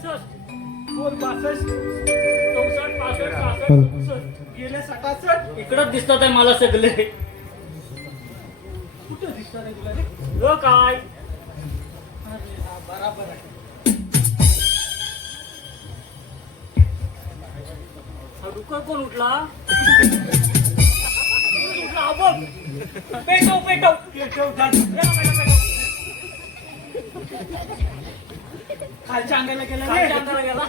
61 बोल 62 64 65 66 67 गेले 67 इकडंच दिसतात आहे मला सगळे. कुठं दिसतात आहे तुला रे? हो काय अरे हा बराबर आहे. हा डुक्कर कोण उठला? उठला हा बघ. पेटव पेटव पेटव जा. खालच्या अंगाला गेला रे. खालच्या अंगाला गेला.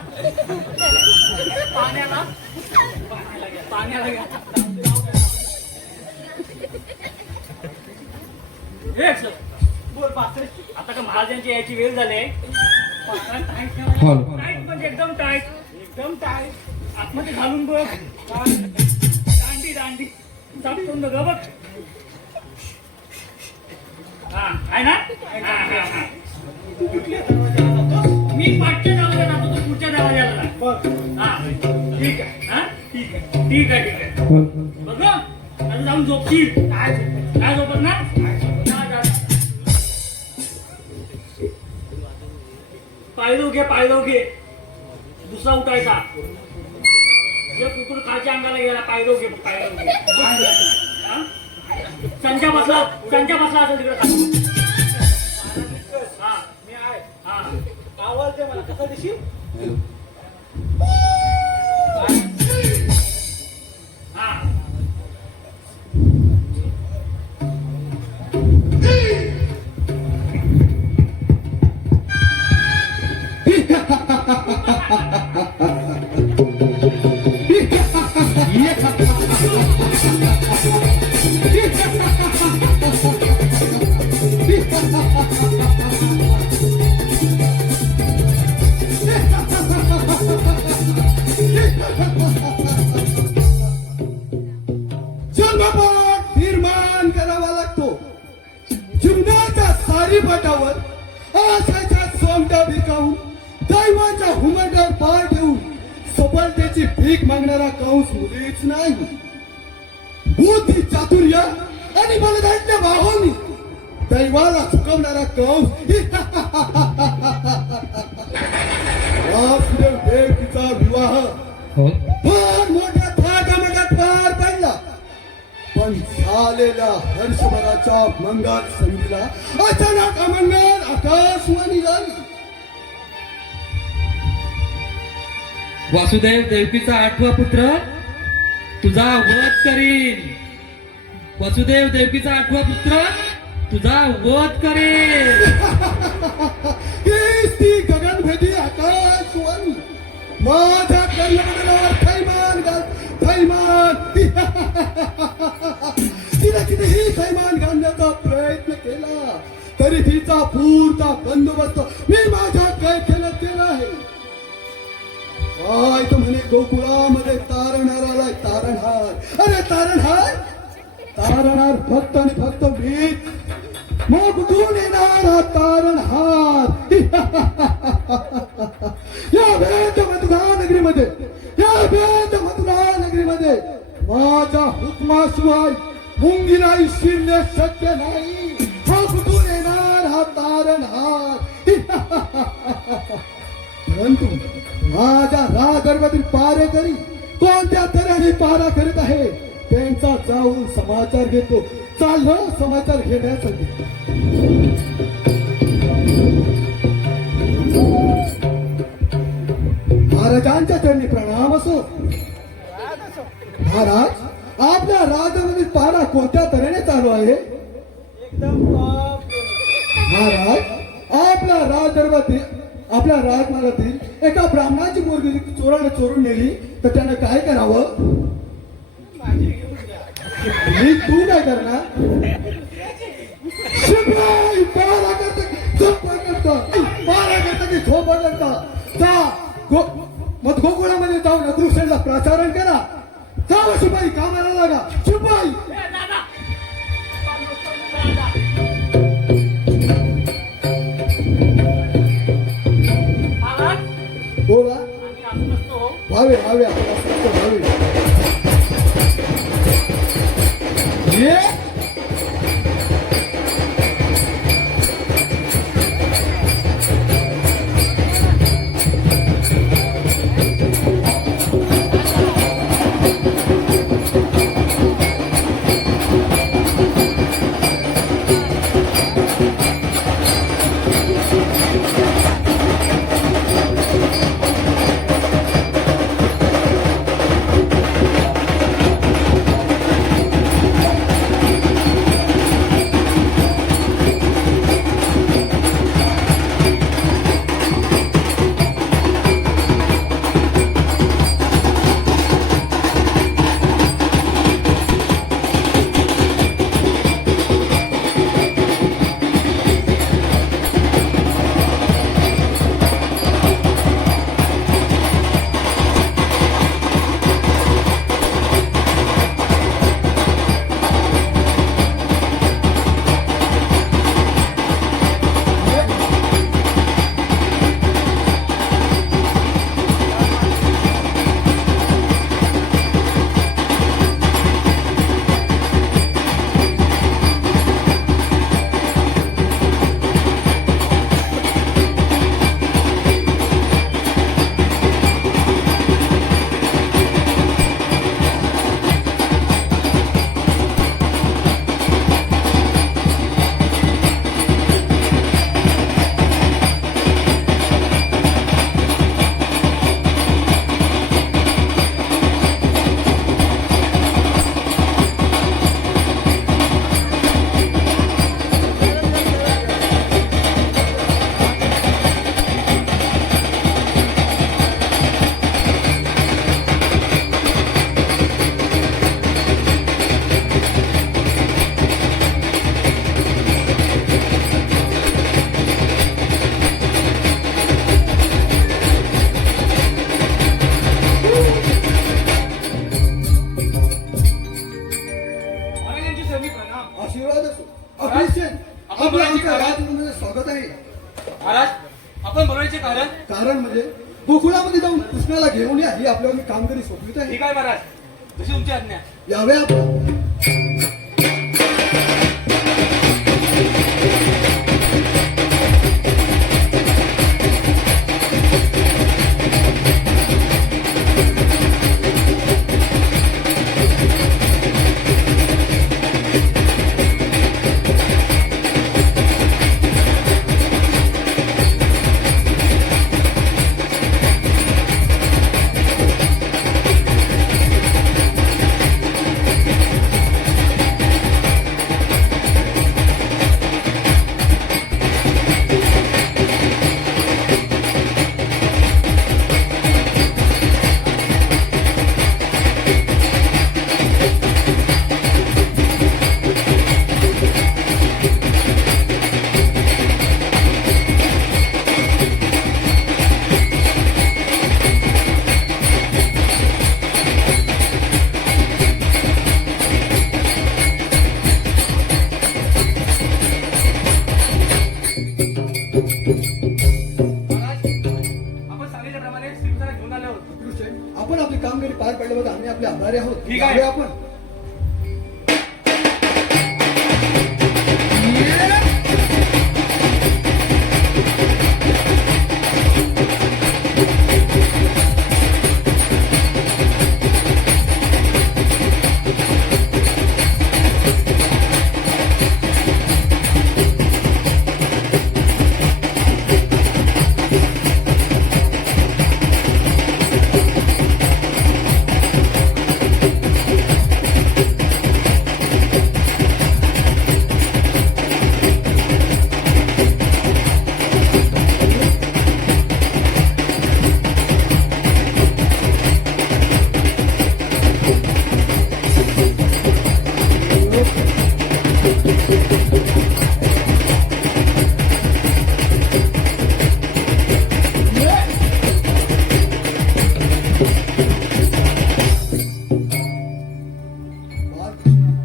पाण्याला पाण्याला गेला. हे सर, बोल 62 आता का महाराजांची यायची वेळ झाली आहे. पारा टाईट ठेवा. टाईट म्हणजे एकदम टाईट. एकदम टाईट. आतमध्ये घालून बघ. दांडी दांडी चापटून बघ बघ. हा आहे ना? हा, हा, हा. तू कुठल्या दरवाजाला जातोस? मी पाठच्या दरवाजाला जातो, तू पुढच्या दरवाजाला जा. बघ. हा ठीक आहे. हा ठीक आहे ठीक आहे ठीक आहे. बघ आता जाऊन झोपशील. काय झोपत ना? जा, जा. पायलो घे दुसरा उठायचा. जे कुकुर खालच्या अंगाला गेला पायलो घे. हा? संचा बसला असेल तिकडे. हा मी आहे. हा आवाज दे मला. कसा दिशील? हा जन्मपाठ निर्माण करावा लागतो. जीवनाच्या सारी पाटावर आशाच्या सोंगट्या भिरकावून दैवाच्या हुमटावर पाय ठेवून सफलतेची भीक मागणारा कंस मुलीच नाही. बुद्धी चातुर्य आणि बलदांच्या भावानी दैवाला चुकवणारा कंस वासुदेव देवकीचा विवाह फार मोठ्या थाटामाटात पार पडला. पण झालेल्या हर्षभराच्या मंगल संगीला अचानक अमंगल आकाशवाणी झाली. वासुदेव देवकीचा 8वा पुत्र तुझा वध करीन. वासुदेव देवकीचा 8वा पुत्र तुझा वध करीन. हीच ती गगनभेदी आकाशवाणी माझ्या कर्णमंडलावर थैमान घाल थैमान. तिने कितीही थैमान घालण्याचा प्रयत्न केला तरी तिचा पुरता बंदोबस्त मी माझ्या कैफेला केला आहे. काय तो म्हणे गोकुळामध्ये तारणहार तारणहार. अरे तारणहार फक्त आणि फक्त मी. मग कुठून येणार हा तारणहार? या भेद मथुरा नगरीमध्ये माझ्या हुकमाशिवाय मुंगीलाही शिरणे शक्य नाही. हा कुठून येणार हा तारणहार? परंतु माझ्या राजदरबारातील पारेकरी कोणत्या तऱ्हेने पारा करीत आहे त्यांचा जाऊन समाचार घेतो. चाललं समाचार घेण्यासाठी. महाराजांच्या चरणी प्रणाम असो. महाराज आपल्या राजदरबारातील पारा कोणत्या तऱ्हेने चालू आहे? एकदम टॉप. महाराज आपल्या राजमहालातील एका ब्राह्मणाची मुलगी चोराने चोरून नेली तर त्यानं काय करावं? माझी घेऊन जा. मी तू काय करणार? शिपाई पारा करता की झोप करता जा गोकुळामध्ये जाऊन अदृश्याला प्रचारण करा. जाऊ शिपाई कामाला लागा. शिपाई बोला. भावे भावे आपला सत्य भावे. ये महाराज आपण बोलवायचे कारण कारण म्हणजे गोकुळामध्ये जाऊन कृष्णाला घेऊन या ही आपल्याला मी कामगिरी सोपवित आहे. ठीक आहे महाराज, जशी तुमची आज्ञा. यावे आपण. आपण सांगितल्याप्रमाणे श्रीकृष्णाला घेऊन आले आहोत. कृष्ण, आपण आपली कामगिरी पार पाडल्याबद्दल आम्ही आपले आभारी आहोत. ठीक आहे. यावे आपण.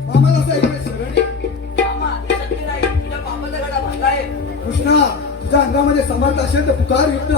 मामाला असं ऐकलंय, शरणी. कृष्णा, तुझ्या अंगामध्ये समर्थ असेल तर पुकार युद्ध.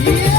Yeah!